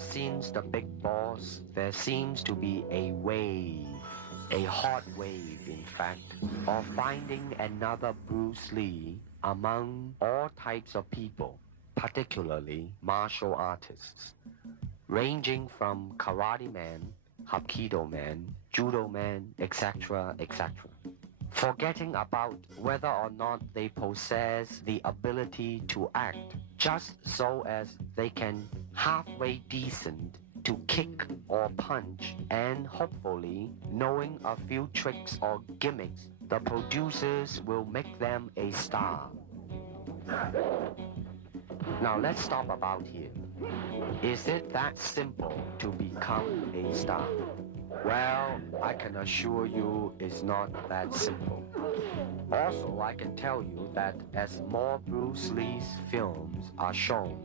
since the big boss, there seems to be a wave, a hot wave in fact, of finding another Bruce Lee among all types of people, particularly martial artists, ranging from karate man, hapkido man, judo man, etc., etc. Forgetting about whether or not they possess the ability to act just so as they can halfway decent to kick or punch, and hopefully knowing a few tricks or gimmicks, the producers will make them a star. Now let's stop about here. Is it that simple to become a star? Well, I can assure you it's not that simple. Also, I can tell you that as more Bruce Lee's films are shown,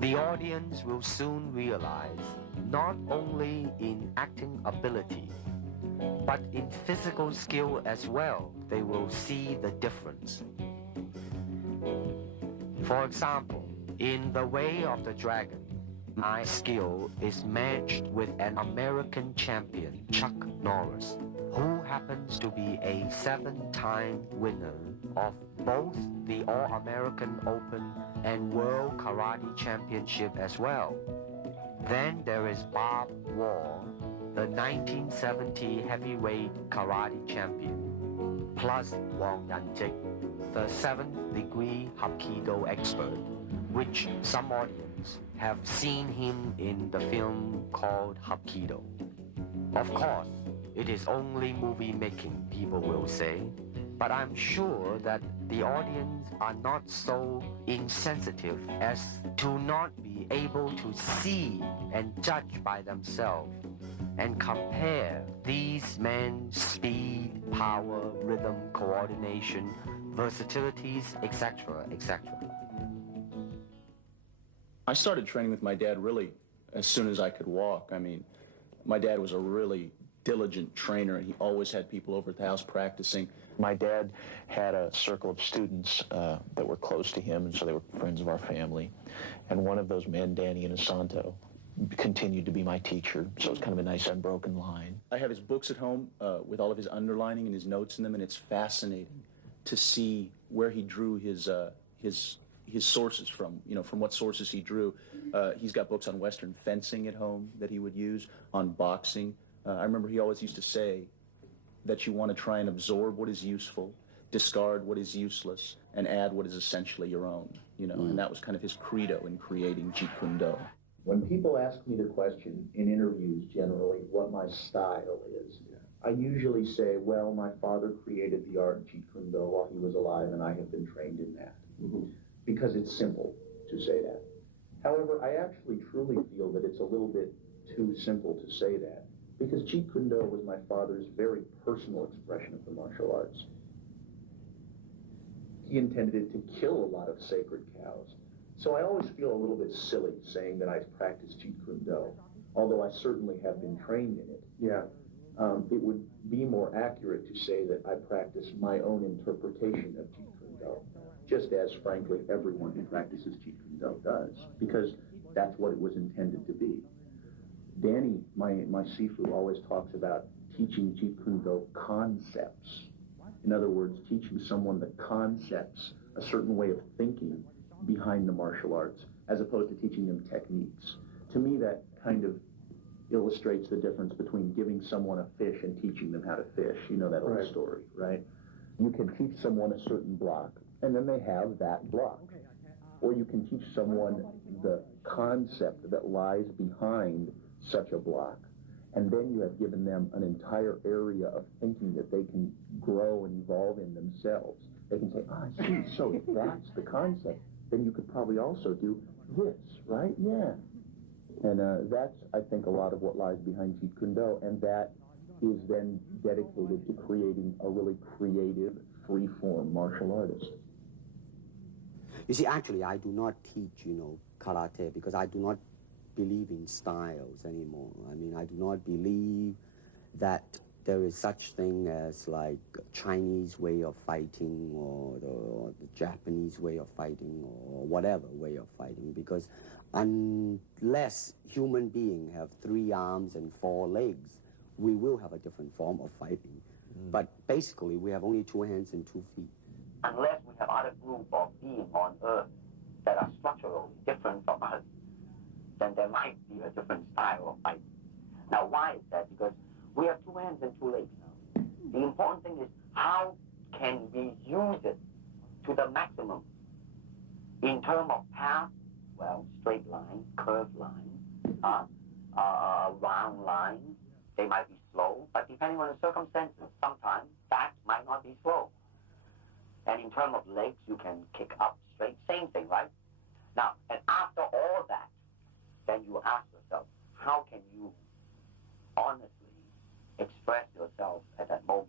the audience will soon realize not only in acting ability, but in physical skill as well, they will see the difference. For example, in The Way of the Dragon, my skill is matched with an American champion, Chuck Norris, who happens to be a 7-time winner of both the All-American Open and World Karate Championship as well. Then there is Bob Wall, the 1970 heavyweight karate champion, plus Wang Yanjik, the 7th degree Hapkido expert, which some audience have seen him in the film called Hapkido. Of course, it is only movie making, people will say, but I'm sure that the audience are not so insensitive as to not be able to see and judge by themselves and compare these men's speed, power, rhythm, coordination, versatilities, etc., etc. I started training with my dad really as soon as I could walk. I mean, my dad was a really diligent trainer, and he always had people over at the house practicing. My dad had a circle of students that were close to him, and so they were friends of our family. And one of those men, Danny Inosanto, continued to be my teacher, so it's kind of a nice unbroken line. I have his books at home with all of his underlining and his notes in them, and it's fascinating to see where he drew his sources from, from what sources he drew. He's got books on Western fencing at home that he would use, on boxing. I remember he always used to say that you want to try and absorb what is useful, discard what is useless, and add what is essentially your own, and that was kind of his credo in creating Jeet Kune Do. When people ask me the question in interviews generally what my style is, I usually say, well, my father created the art of Jeet Kune Do while he was alive, and I have been trained in that. Because it's simple to say that. However, I actually truly feel that it's a little bit too simple to say that, because Jeet Kune Do was my father's very personal expression of the martial arts. He intended it to kill a lot of sacred cows. So I always feel a little bit silly saying that I've practiced Jeet Kune Do, although I certainly have been trained in it. It would be more accurate to say that I practice my own interpretation of Jeet Kune Do, just as, frankly, everyone who practices Jeet Kune Do does, because that's what it was intended to be. Danny, my Sifu, always talks about teaching Jeet Kune Do concepts. In other words, teaching someone the concepts, a certain way of thinking behind the martial arts, as opposed to teaching them techniques. To me, that kind of illustrates the difference between giving someone a fish and teaching them how to fish. You know that old story, right? You can teach someone a certain block, and then they have that block. Or you can teach someone the concept that lies behind such a block, and then you have given them an entire area of thinking that they can grow and evolve in themselves. They can say, I see, so if that's the concept, then you could probably also do this, right? Yeah. And that's, I think, a lot of what lies behind Jeet Kune Do, and that is then dedicated to creating a really creative, free-form martial artist. You see, actually, I do not teach, karate, because I do not believe in styles anymore. I mean, I do not believe that there is such thing as like Chinese way of fighting or the Japanese way of fighting or whatever way of fighting, because unless human being have 3 arms and 4 legs, we will have a different form of fighting. But basically, we have only 2 hands and 2 feet. Unless we have other group of beings on Earth that are structurally different from us, then there might be a different style of fighting. Now, why is that? Because we have 2 hands and 2 legs now. The important thing is how can we use it to the maximum? In terms of path, well, straight line, curved line, round lines, they might be slow, but depending on the circumstances, sometimes that might not be slow. And in terms of legs, you can kick up straight, same thing, right? Now, and after all that, then you ask yourself, how can you honestly express yourself at that moment?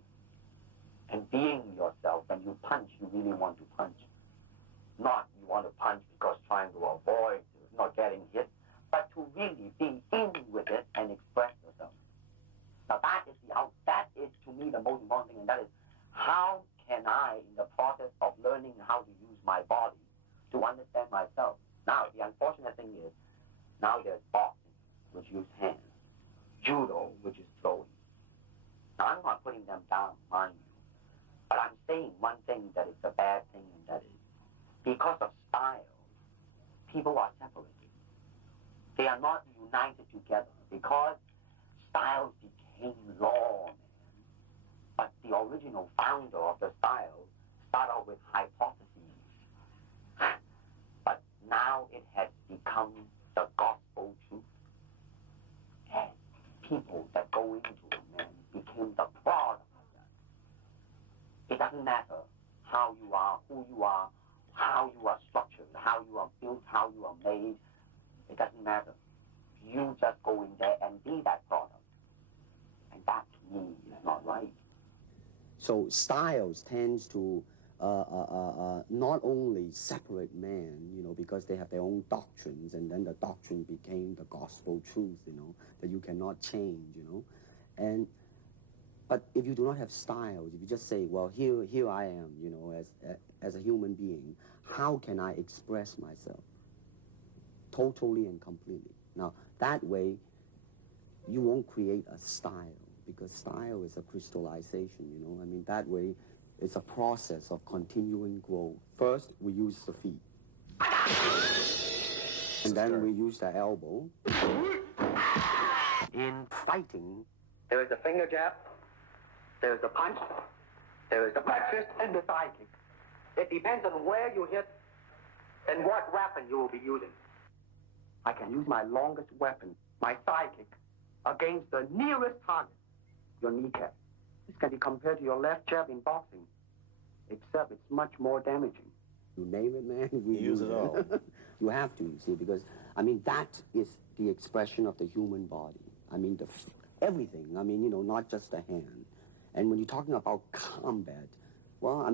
And being yourself, when you punch, you really want to punch. Not you want to punch because trying to avoid not getting hit, but to really be in with it and express yourself. Now that is to me the most important thing, and that is how can I, in the process of learning how to use my body, to understand myself. Now the unfortunate thing is, now there's boxing, which use hands, judo, which is throwing. Now I'm not putting them down, mind you, but I'm saying one thing that is a bad thing, and that is, because of style, people are separated. They are not united together because styles became law, man. But the original founder of the style started out with hypotheses. But now it has become the gospel truth. And people that go into it, man, became the product of that. It doesn't matter how you are, who you are, how you are structured, how you are built, how you are made. It doesn't matter. You just go in there and be that product. And that, to me, is not right. So styles tends to not only separate man, because they have their own doctrines, and then the doctrine became the gospel truth, that you cannot change, But if you do not have styles, if you just say, well, here I am, as a human being, how can I express myself? Totally and completely. Now, that way, you won't create a style, because style is a crystallization, that way, it's a process of continuing growth. First, we use the feet. And then we use the elbow. In fighting, There is a finger jab, there is a punch, there is the back fist, and the thigh kick. It depends on where you hit and what weapon you will be using. I can use my longest weapon, my thigh kick, against the nearest target, your kneecap. This can be compared to your left jab in boxing, except it's much more damaging. You name it, man. We use it all. You have to, you see, because, that is the expression of the human body. Everything, not just the hand. And when you're talking about combat, well,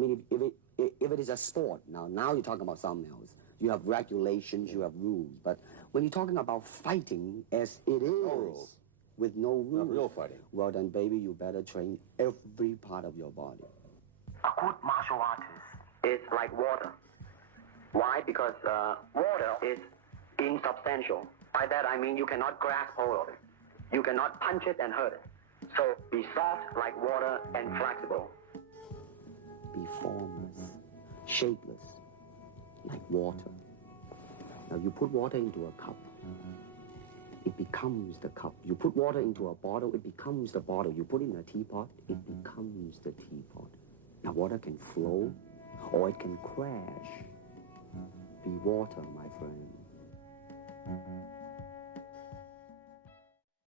if it is a sport, now you're talking about something else. You have regulations, you have rules. But when you're talking about fighting as it is, rules. with no rules. Not real fighting. Well, then, baby, you better train every part of your body. A good martial artist is like water. Why? Because water is insubstantial. By that I mean you cannot grasp hold of it. You cannot punch it and hurt it. So be soft like water and flexible. Be formless, shapeless, like water. Now, you put water into a cup, it becomes the cup. You put water into a bottle, it becomes the bottle. You put it in a teapot, it becomes the teapot. Now, water can flow, or it can crash. Be water, my friend.